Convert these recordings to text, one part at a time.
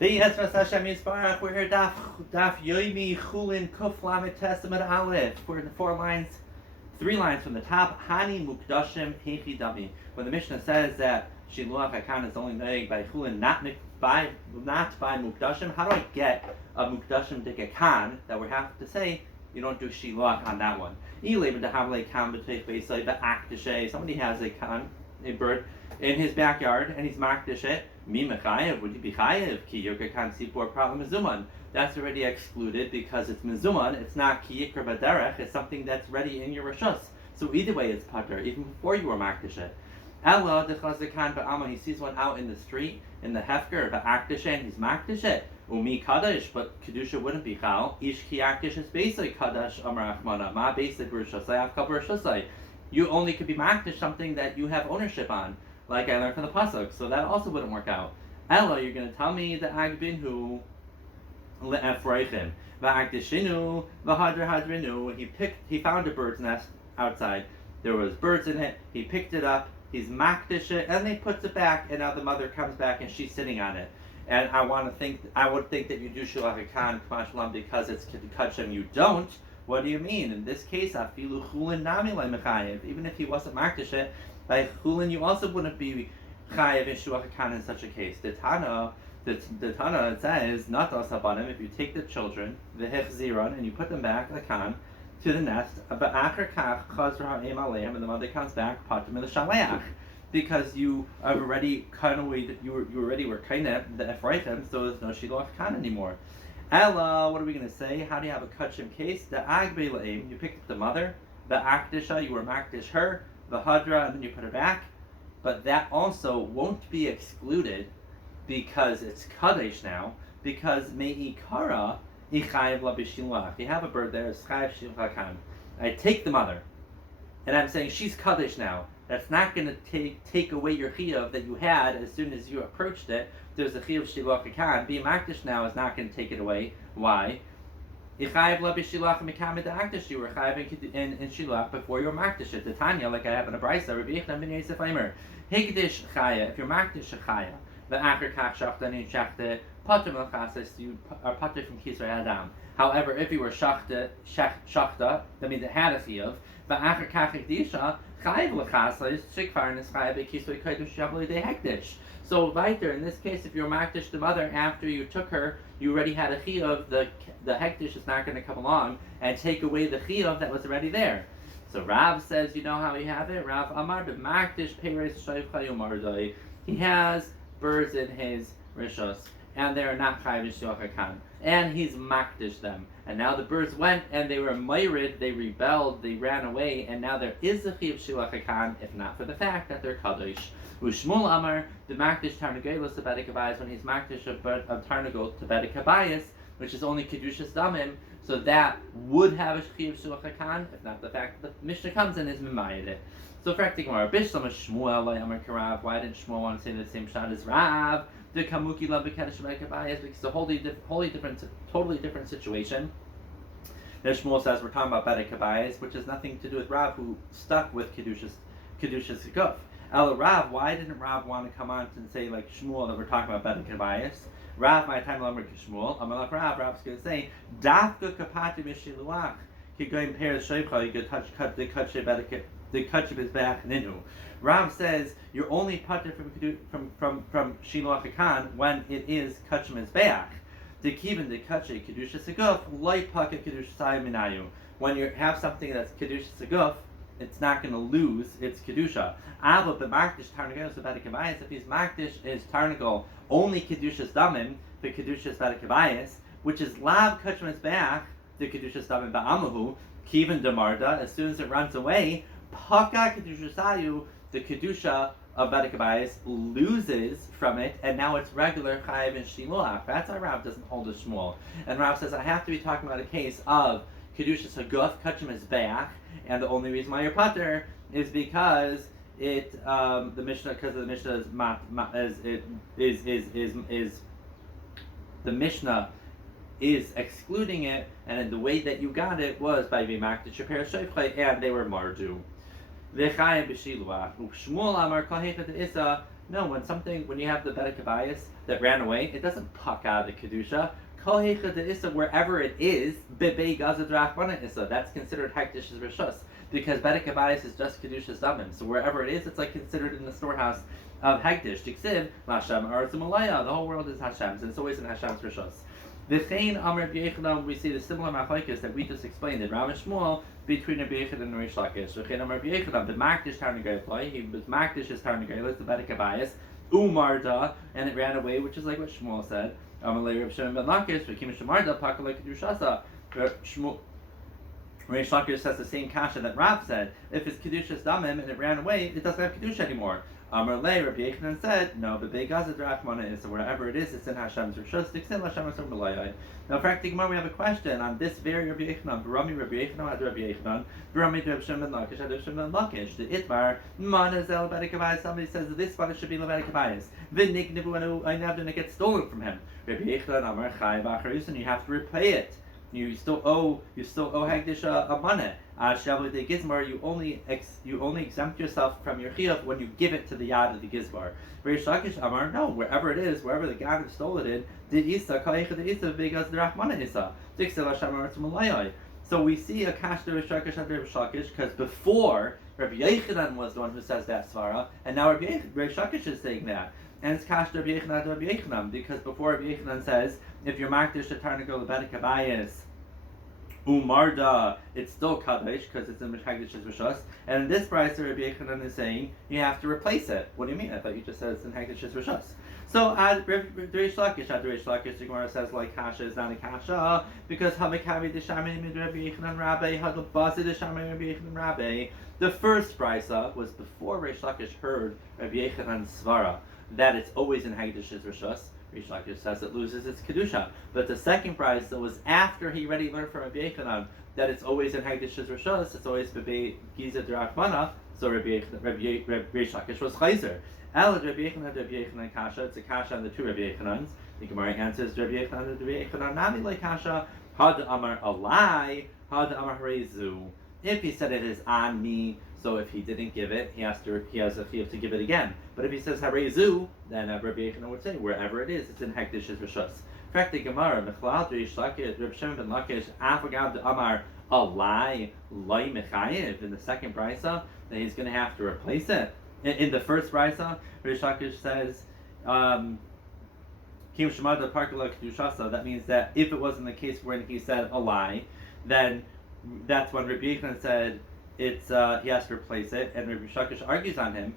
Yes, Hashem Yisbarach. We're here, Daf Yomi Chullin Kuf Lamed Testament Aleph. We're in the 3 lines from the top. Hani Mukdashim Hechi Dami. When the Mishnah says that Shiluach Hakan is only made by Chullin, not by Mukdashim, how do I get a Mukdashim Dikakan that we have to say you don't do Shiluach on that one? Somebody has a bird in his backyard and he's makdish it. Mi mechayev, would you be chayev? Ki yirka kan sipor problem mezuman. That's already excluded because it's mezuman. It's not ki yikra baderech. It's something that's ready in your rishus. So either way, it's pater even before you were makdish it. Ella dechazakan ba'ama. He sees one out in the street in the hefker ba'akdish and he's makdish it. Umi kaddish, but kedusha wouldn't be chal. Ish ki akdish is basic kaddish amar achmana. Ma basic rishusay avkav rishusay. You only could be makdish something that you have ownership on, like I learned from the pasuk. So that also wouldn't work out. Ella, you're going to tell me the agbin who le'efreichin va'agdishinu v'hadr hadrinu. He found a bird's nest outside. There was birds in it. He picked it up. He's makdish it, and then he puts it back. And now the mother comes back and she's sitting on it. And I would think that you do shulach hakan k'mashalam because it's k'dikachem. You don't. What do you mean? In this case, afilu chulin nami le'mechayev. Even if he wasn't makdish it, by chulin you also wouldn't be chayev in shulach hakan in such a case. The Tana it says not asabanim. If you take the children, the hechziron, and you put them back the kan to the nest, but acher kach chazra ha'em aleim, and the mother comes back patim l'shaleach, because you have already cut away. You already were kind of the efraitim, so there's no shulach hakan anymore. Ella, what are we going to say? How do you have a kachim case? The agbe la'im, you picked up the mother. The akdisha, you were makdish her. The hadra, and then you put her back. But that also won't be excluded because it's kaddish now. Because me'ikara ichayev la b'shilach. You have a bird there, it's chayev shilchakan. I take the mother, and I'm saying she's kaddish now. That's not going to take away your chiyuv that you had as soon as you approached it. There's a chiyuv shilach hakan. Being makdish now is not going to take it away. Why? Ichayev la b'shilach mekamed akdish. You were chayev in shilach before you were makdish it. The Tanya, like I have in a brisa, Rabbi Yechon ben Yosef Aimer, higdish chaya. If you're makdish a chaya, the acher kach shachta and shachta pater melchasas, you are pater from kisrei adam. However, if you were shachta, that means it had a chiyuv. But acher kach higdisha chayev lechasas shikvar is chayev kisrei kodesh shabli de hekdish. So weiter, in this case, if you're makdish the mother after you took her, you already had a chiyuv. The hekdish is not going to come along and take away the chiyuv that was already there. So Rav says, you know how we have it? Rav Amar the makdish peres shayvcha yomardai. He has birds in his rishos, and they are not chayiv shulach hakan, and he's makdish them. And now the birds went and they were mayrid, they rebelled, they ran away, and now there is a chayiv shulach hakan, if not for the fact that they're kadosh. Ushmul Amar the makdish tarnagelos to bedek habayis, when he's makdish of tarnagol to bedek habayis, which is only kedushas damim. So that would have a chayiv shulach hakan, if not the fact that the Mishnah comes in is mimayed it. So for Gemara, Bishlam Shmuel Amar Karav. Why didn't Shmuel want to say the same shot as Rav? The Kamuki La B'Kedesh B'Kabayis, because it's a totally different situation. There Shmuel says we're talking about Bedek Kabayis, which has nothing to do with Rav, who stuck with Kedushas Guf. El Rav, why didn't Rav want to come on and say like Shmuel that we're talking about Bedek Kabayis? Rav, my time Lamar Shmuel. Amalak Rav's going to say Dafka Kapati Mishiluach. He going pairs Shaycha. You could cut the kachib is back ninu. Rav says you're only putter from shiluach hakan when it is kachim is back. The kivin the kachay kedusha seguf light pocket kedusha sayaminayu. When you have something that's kedusha seguf, it's not going to lose its kedusha. Ava the makdish tarnagol so badikabayis. If he's makdish is tarnagol only kedusha damim the kedusha badikabayis, which is lav kachim is back the kedusha damim ba'amahu kivin demarda. As soon as it runs away, Paka Kedusha Sayu, the Kedusha of Bedek loses from it, and now it's regular Chayiv and Shiluach. That's why Rav doesn't hold a Shmuel. And Rav says, I have to be talking about a case of Kedusha Saguf, Kachim is back, and the only reason why you're Pater is because the Mishnah the Mishnah is excluding it, and the way that you got it was by Vimak the Shapir Shayfchay, and they were Mardu. V'chayim b'shiluach. Shmuel Amar kahefet isa No, when you have the Bedek Abayis that ran away, it doesn't puck out of the Kedusha. Kol Heicha de Issa, wherever it is, Bebe Gazad Rachmana Issa, that's considered Hekdish's Rishus. Because Bedek Abayis is just Kedusha's Damim. So wherever it is, it's like considered in the storehouse of Hekdish. Tiksiv, Lashem, Aretz Malaya, the whole world is Hashem's, and it's always in Hashem's Rishus. V'chein Amar B'Yechidam, we see the similar machlokes that we just explained in Rav and Shmuel between Rabbi Yechid and Rish Lakish. V'chein Amar B'Yechidam, the Makdish Tarnagay, he was Makdish his Tarnagay, it's the Bedek Abayis, Umarda, and it ran away, which is like what Shmuel said. Amalei Rav Shimon ben Lakish, V'kim Shemarda, Pakalei Kedushasa. Rish Lakish says the same kasha that Rav said. If it's Kedushas Damim and it ran away, it doesn't have Kedusha anymore. Amalei Rabbi Yechanan said, no, but Begazad Rachmana is, so wherever it is, it's in Hashem's Rishus, Dixin Hashem Asur Malayai. Now, frankly, Gemara, we have a question on this very Rabbi Yechanan, Barami Rabbi Yechanan, Ad Rabbi Yechanan, Barami Rabbi Shimon ben Lakish, Ad Rabbi Shimon ben Lakish, the Itmar, Manazel Bedek, somebody says that this one should be Bedek Abayis. V'nik Nivu Einavd, and it gets stolen from him. Rabbi Yechanan, Amar Chai B'Acharus, and you have to repay it. You still owe Hagdish a money. Shavli de Gizmar, you only exempt yourself from your chiyuv when you give it to the yad of the Gizmar. Reish Lakish Amar, no, wherever it is, wherever the Gavin stole it in, did Isa Kaicha de Isa Vegas the Rahmana Isa. So we see a kash de Reish Lakish after Reish Lakish because before Rabbi Yechanan was the one who says that svara, and now Reish Lakish is saying that. And it's kash de Rabbi Yechanan to Rabbi Yechanan because before Rabbi Yechanan says if you're makdish to Tarnagol Bedek Abayis Umarda, it's still Kaddish because it's in Hagdish's Rishus. And in this price, Rabbi Yechanan is saying you have to replace it. What do you mean? I thought you just said it's in Hagdish's Rishus. So at Reish Lakish, the Gemara says like Kasha is not a Kasha because Hamikavi Deshamei Mid Rabbi Yechanan Rabbi Hadabazi Deshamei Rabbi Yechanan Rabbi. The first brisa was before Reish Lakish heard Rabbi Yechanan's svara that it's always in Hagdish's Rishus. Reish Lakish says it loses its kedusha, but the second price that was after he already learned from Rabbi Yechanan that it's always in Hagdish's Rishus, it's always Bebe Giza Drachmana. So Reish Lakish was chayzer. El Rabbi Yechanan kasha. It's a kasha on the two Rabbi Yechanans. The Gemara answers Rabbi Yechanan nami like kasha. Had Amar alai, had Amar harezu. If he said it is on me, so if he didn't give it, he has a chiyuv to give it again. But if he says harezu, then Rabbi Yechanan would say wherever it is, it's in Hagdish's Rishus. In fact, the Gemara Mechlal Reish Lakish, Rabbi Shimon ben Lakish, Afagav Amar alai loy mechayev in the second brisa, then he's going to have to replace it. In the first brisa, Reish Lakish says, Kim Shemada Parkala Kedushasa. That means that if it wasn't the case when he said a lie, then that's when Rabbi Yechanan said it's he has to replace it, and Rabbi Shakish argues on him.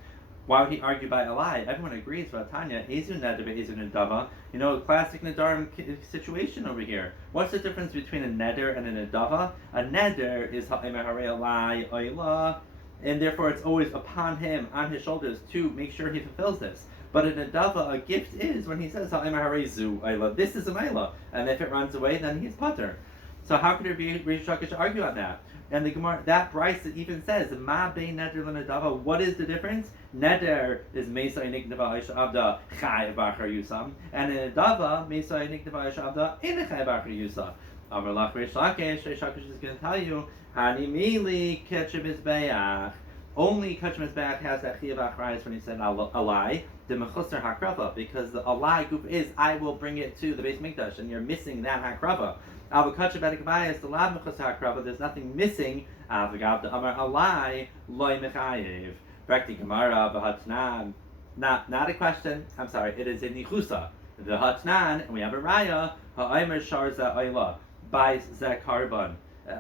Why would he argue by a lie? Everyone agrees about Tanya. Ezu neder ezu nedava. You know, classic nedarim situation over here. What's the difference between a neder and a nedava? A neder is ha'emer harei lie oila, and therefore it's always upon him, on his shoulders, to make sure he fulfills this. But a nedava, a gift is when he says ha'emer harei zu oila. This is an oila, and if it runs away, then he's pater. So how could there be Reish Lakish argue on that? And the Gemara, that price that even says ma bein neder l'nedava. What is the difference? Neder is mesa inikneva aisha abda chay b'achar yusam, and in nedava mesa inikneva aisha abda in chay b'achar yusam. Amar lach Reish Lakish. Reish Lakish is going to tell you hani mili ketchem mizbeach. Only ketchem mizbeach has that chiyuv achrayis when he said a lie. The mechusar hakrava, because the alai group is I will bring it to the Beis Mikdash, and you're missing that hakrava. Avakacha Bedek Abayis, the lab mechusar hakrava. There's nothing missing. Avagav the amar alai loy mechayev. Prakti Gemara v'hatnan. Not a question. I'm sorry. It is a nichusa. The hatnan, and we have a raya. Ha'aymer shar za ayla buys za carbon.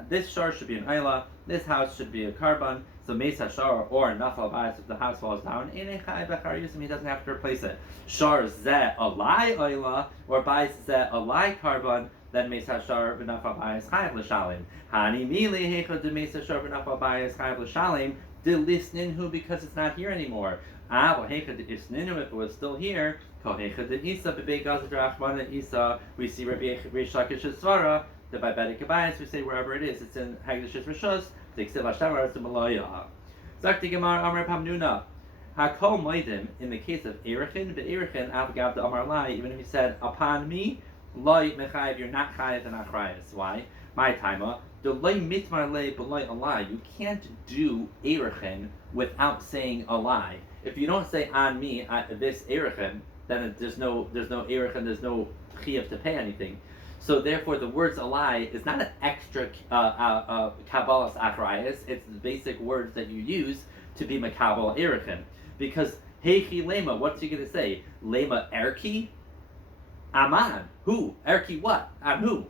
This shar should be an ayla. This house should be a carbon. So Mesa Shar or Nafal Bayis, if the house falls down, he doesn't have to replace it. Shar Zeh Alai Oila or Bayis Zeh Alai Carbon, then Mesa Shar V'Nafal Bayis Chayav L'Shalim. Hani Mili Hecha de Mesa Shar V'Nafal Bayis Chayav L'Shalim, de Lisninhu because it's not here anymore. Well Hecha de Isninu, if it was still here, Kol Hecha de Isa, Bebe Gazadrach Mana Isa, we see Reish Lakish's Svara, that by Bedek Abayis we say wherever it is, it's in Hagdish's Rishus. Zakti Gemara Amar Pamnuna. Hakol Moedim, in the case of Erechin, the Erechin, Avgav the Amar Lai, even if he said, upon me, Loi Mechayev, you're not Chayev and Achrayas. Why? My timer. The Loi Mitmar Le Beloi Alai. You can't do Erechin without saying a lie. If you don't say on me this erechin, then there's no erechin, there's no chiyuv to pay anything. So therefore, the words alai is not an extra kabbalas achrayas. It's the basic words that you use to be makabel erechin. Because heichi lema, what's he going to say? Lema erki? Aman. Who? Erki what? On who?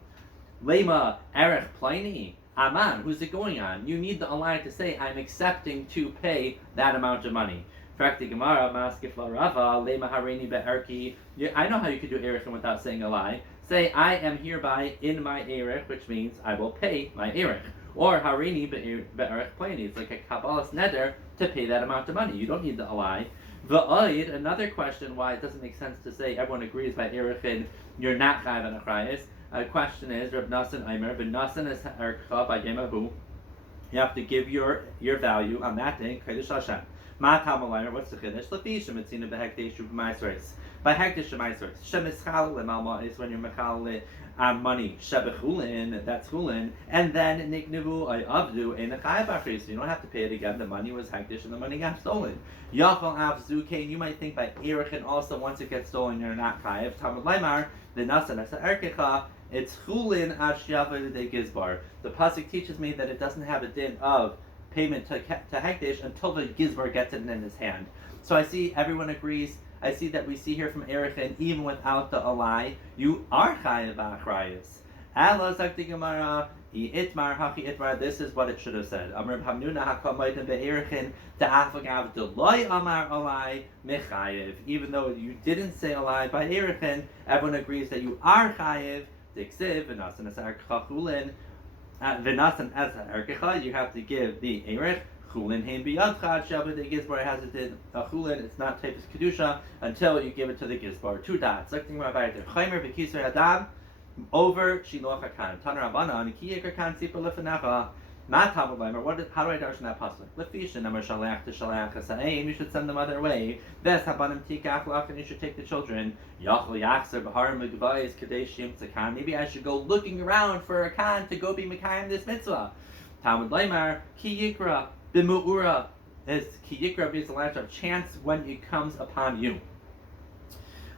Lema erech pliny? Aman. Who's it going on? You need the alai to say, I'm accepting to pay that amount of money. Frakti Gemara, Maskif Rava, Lema Harini Be'erki. I know how you could do erechin without saying a lie. Say, I am hereby in my erech, which means I will pay my erech. Or Harini Be'erech Plani. It's like a Kabbalah's neder to pay that amount of money. You don't need the alai. V'oid, another question why it doesn't make sense to say everyone agrees by erechin, you're not chayv and achrayis. A question is, Reb Nassan Aimer, but Nassan is ercha by Yemahu. You have to give your value on that day, Kodesh Hashem. Ma Tamalaimer, what's the Chiddush? Lafi Shemitzina Behekdesh B'Maisros. By Hekdesh B'Maisros. Shemischal Lemalma is when you're mechal on money. Shebechulin, that's chulin. And then Niknivu I Avdu in the Chayav Achris. So you don't have to pay it again. The money was Hekdesh and the money got stolen. Yachal Av Zukain, you might think by Erechin also once it gets stolen you're not Chayav. Talmud Laimar, the Nasan Asa Erkecha. It's chulin ashyava de gizbar. The pasuk teaches me that it doesn't have a din of payment to hekdesh until the gizbar gets it in his hand. So I see everyone agrees. I see that we see here from Erechin, even without the alai, you are chayav achrayis. Allah zakti gemara itmar hachi itmar. This is what it should have said. Amr hamnuna hakamaytem be'erechin ta'afagav deloy amar alai mechayev. Even though you didn't say alai by Erechin, everyone agrees that you are chayev. V'nasan as chulin, v'nasan as erkecha. You have to give the erech chulin hein biyadcha. Shabbat the gizbar has it in a chulin. It's not types kedusha until you give it to the gizbar. 2 dots. Selecting rabbi der chaymer v'kiser hadam over shiloach hakan. Taner rabbanan ki yikar kan sipur lefenacha. Not Talmud Lamer. How do I darshan that pasuk? Lefisha number shalach to shalach hasaim. You should send them other way. Ves habanim tikach lach, and you should take the children. Yachol yachzer b'har megvayis kadesh yim tzakan. Maybe I should go looking around for a khan to go be mekayim this mitzvah. Talmud Lamer ki yikra b'mu'ura. Is ki yikra is the language of chance when it comes upon you.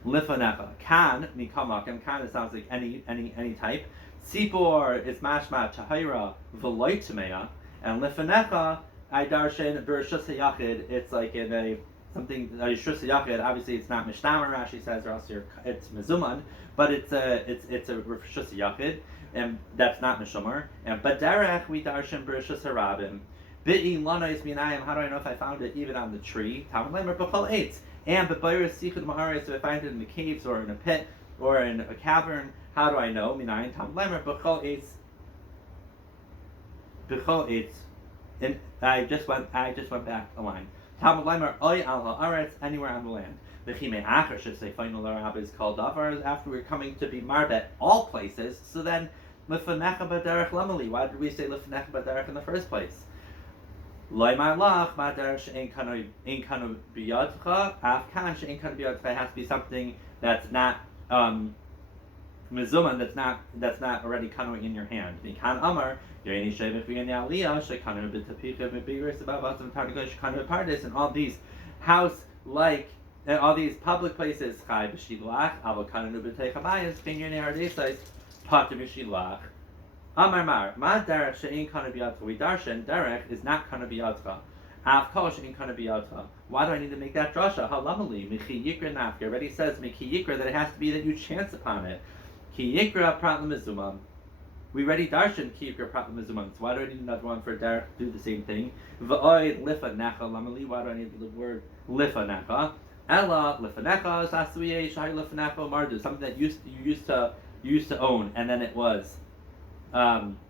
Lifanecha kan mikamakim. Kan, it sounds like any type. Sipor is mashma tahira v'loitmeya, and lifanecha I darshan b'rishus hayachid. It's like in a something rishus hayachid. Obviously, it's not mishtamer. Rashi says, or else it's mezuman, but it's a rishus hayachid, and that's not mishomer. And baderech we darshan b'rishus harabim. Bi'i lana is minayim. How do I know if I found it even on the tree? Talmud Lamer b'chol eitz. And b'bayris sichud maharis. So if I find it in the caves or in a pit or in a cavern. How do I know? Minayin Talmud Lamer b'chol eitz. B'chol eitz. And I just went back a line. Talmud Lamer oy al haaretz, anywhere on the land. V'chimei acher should say final Arab is called davar after we're coming to be marbet all places. So then lefanecha b'derech lamali. Why did we say lefanecha b'derech in the first place? Loy ma'lach ma'derech she'en kanu biyadcha afkan she'en kanu biyadcha. It has to be something that's not mezuman, that's not already canoing in your hand. Mikan amar yoini shevich v'yani aliyah shekanu b'tapicha v'bigris abavasim targosh kanu pardes, and all these all these public places chai b'shilach avokanu b'teichabayas kinyoni hardesais pat b'shilach. Amar mar ma derech she'in kanu b'yadcha. We darshan derech is not kanu b'yadcha. Av kol she'in kanu b'yadcha. Why do I need to make that drasha? Halamali michi yikra nafka. Already says michi yikra that it has to be that you chance upon it. Ki yikra prat l'mizumam. We already darshan ki yikra prat l'mizumam. So why do I need another one for derech to do the same thing? V'oid lifanecha lamali. Why do I need the word lifanecha? Ella lifanecha is asuyeh shai lifanecha mardu. Something that you used to own, and then it was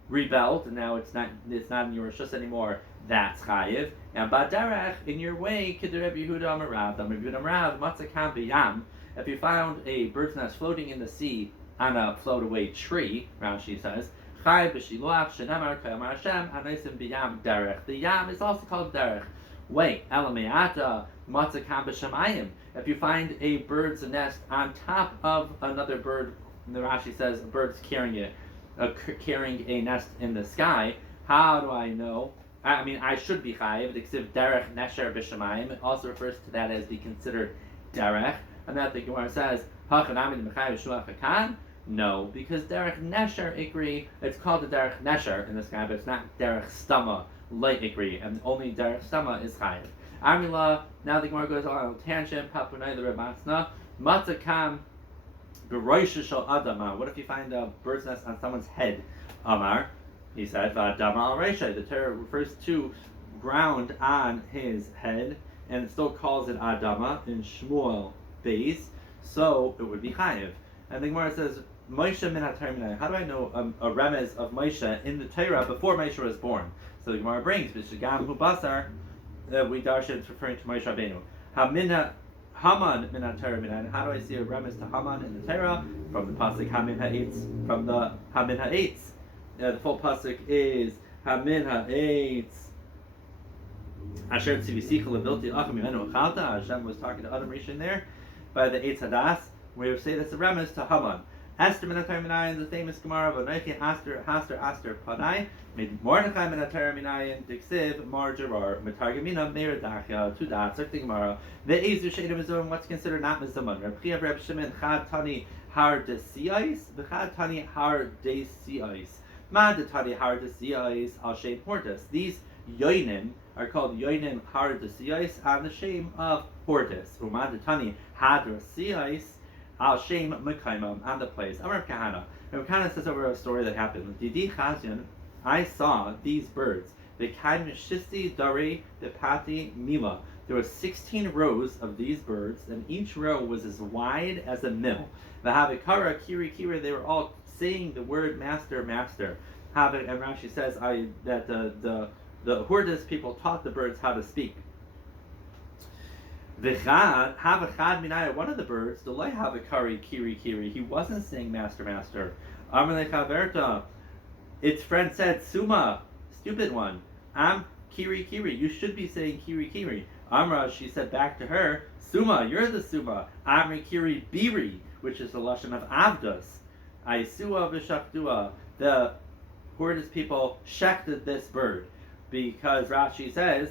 rebelled, and now it's not in your rishus anymore. That's chayiv. And baderech, in your way, k'dereb Yehuda amarav, Yehuda amarav matzakam b'yam. If you found a bird's nest floating in the sea on a float-away tree, Rashi says, chayiv b'shiluach shenamar k'amar Hashem anaisim b'yam derech. The yam is also called derech. Wait, elameata matzakam b'shamayim. If you find a bird's nest on top of another bird, the Rashi says a bird's carrying a nest in the sky. How do I know I should be chayiv. The ksiv derech nesher b'shamayim. It also refers to that as be considered derech. And that the Gemara says, hachanami d'mechayiv shuach hakan. No, because derech nesher ikri, it's called the derech nesher in this guy, but it's not derech stama like ikri, and only derech stama is chayiv. Amila. Now the Gemara goes on a tangent. Papunai the Rebbatzna matzakam b'roisha shel adama. What if you find a bird's nest on someone's head? Amar. He said, "V'adama al reisha." The Torah refers to ground on his head, and it still calls it adama in Shmuel base, so it would be chayiv. And the Gemara says, "Moshe min haTorah." How do I know a remez of Moshe in the Torah before Moshe was born? So the Gemara brings, "V'shagam hu basar." We darshan it's referring to Moshe Rabbeinu. Haman min haTorah. How do I see a remez to Haman in the Torah? From the pasuk Hamin ha'etz, from the Hamin ha'etz. The full pasuk is Hamin ha'etz. Asher tzivisicha levilti achim yimenu achalta. Hashem was talking to Adam Rishon there by the Eitz Hadas. We say that's a remez to Haman. Esther min haTorah minayin, the famous Gemara of Anochi Aster Panai. Made Mordechai min haTorah minayin diksiv Mar Gerar Metargamina Meir Dachya to that the Gemara. The Ezer Sheda Mizum, what's considered not Mizuman. Reb Chia Reb Shimon Chad Tani Har Desiyais, the Chad Tani Har Desiyais. Ma de Tani Har Desiyais Al Shem Hortus. These Yoinim are called Yoinim Har Desiyais on the shame of Hortus. Uma de Tani Had Desiyais Al Shem Mekaimam on the place. Amar Kahana. Reb Kahana says over a story that happened. Didi Chazyan, I saw these birds. The Kaim Shisti Dari the Pati Mila. There were 16 rows of these birds, and each row was as wide as a mill. The Havikara Kiri Kiri, they were all saying the word master, master. And Rashi says that the Hortus people taught the birds how to speak. One of the birds, the Lay Havikari Kiri Kiri, he wasn't saying master, master. Amrle Chaverta, its friend said, Suma, stupid one. Am Kiri Kiri, you should be saying Kiri Kiri. Amra, she said back to her, Suma, you're the Suma. Amri Kiri Biri, which is the lashon of Avdus. Aisua v'shakdua. The Hortus people shechted this bird because Rashi says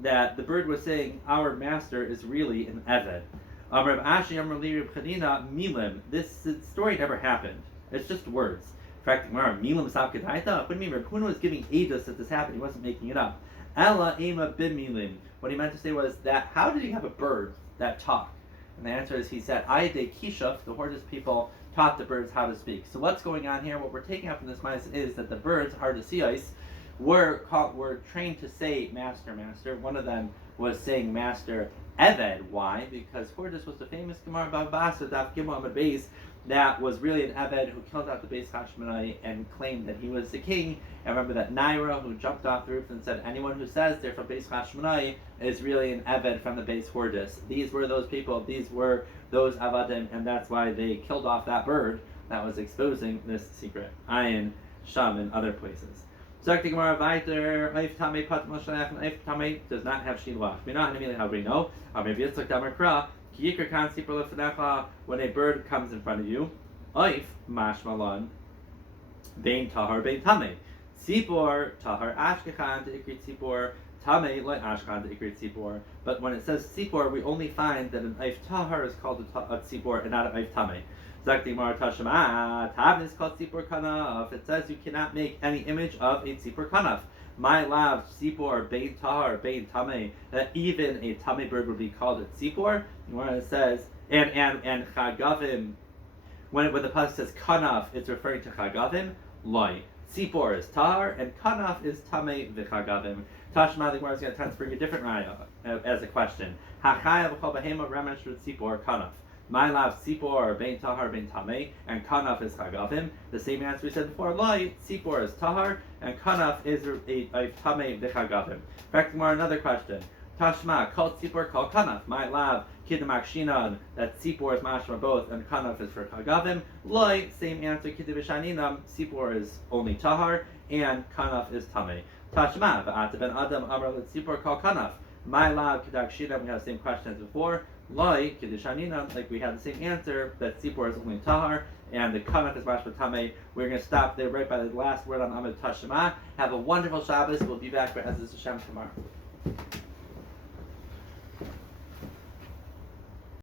that the bird was saying our master is really an Eved. Amr Ashi Amr Li Reb Chanina Milim. This story never happened. It's just words. In fact, Milim Sabkadaita. What do you mean? Reb Huna was giving Edus that this happened. He wasn't making it up. Ella Ema Bin Milim. What he meant to say was that how did he have a bird that talked? And the answer is he said, Ayde Kishuf, the Hortus people taught the birds how to speak. So what's going on here? What we're taking up from this mice is that the birds, Hardesiais, were trained to say master, master. One of them was saying master Eved. Why? Because Hortus was the famous Gemara Babasa Daf Gimel Amud Beis that was really an Eved who killed out the Beis Hashmonai and claimed that he was the king. And remember that Naira who jumped off the roof and said anyone who says they're from Beis Hashmonai is really an Eved from the Beis Hortus. These were those people. These were those Avadim, and that's why they killed off that bird that was exposing this secret. Ayin, Sham, and other places. Zakti Gemara Viter, Eif Tame Patmal Shalach, and Eif Tame does not have Shilwach. We not immediately how we know. Maybe it's like Damar Kra, Kiyikar Kan Sipur Lefenecha, when a bird comes in front of you, Eif Mashmalan, Bein Tahar, Bein Tame. Sipor, Tahar Ashkechan, to Ikrit Sipor, Tame, like Ashkan, to Ikrit Sipor. But when it says Sipor, we only find that an Eif Tahar is called a Sipor and not an Eif Tame. Zakti Mar Tashama, Tav is called Sipor Kanaf. It says you cannot make any image of a Sipor Kanaf. My lav, Sipor, Bein Tahar, Bein Tame, that even a Tame bird would be called a Sipor. When it says, and Chagavim, when the pasuk says Kanaf, it's referring to Chagavim, Loi. Sipor is Tahar, and Kanaf is Tame v'Chagavim. Tashma, the Gemara is going to try to bring a different raya as a question. Hachayav v'chol behema remesh Sipor Kanaf. My lav Sipor, Bein Tahar, Bein Tame, and Kanaf is Chagavim. The same answer we said before. Loi, Sipor is Tahar, and Kanaf is a Tame v'Chagavim. Back to more another question. Tashma, called Sipor, called Kanaf. My lav Kidamak Shinan, that Sipor is mashma both, and Kanaf is for Chagavim. Loi, same answer. Kidibishaninam, Sipor is only Tahar, and Kanaf is Tame. Tashma, V'ata ben Adam Amar Sipor, called Kanaf. My lav Kidak Shinan, we have the same question as before. Loi, Kiddushanina, like we have the same answer, that Sipor is only Tahar, and the Kanach is Mashma Tameh. We're going to stop there right by the last word on Amud Tashema. Have a wonderful Shabbos. We'll be back for Ezra Hashem tomorrow.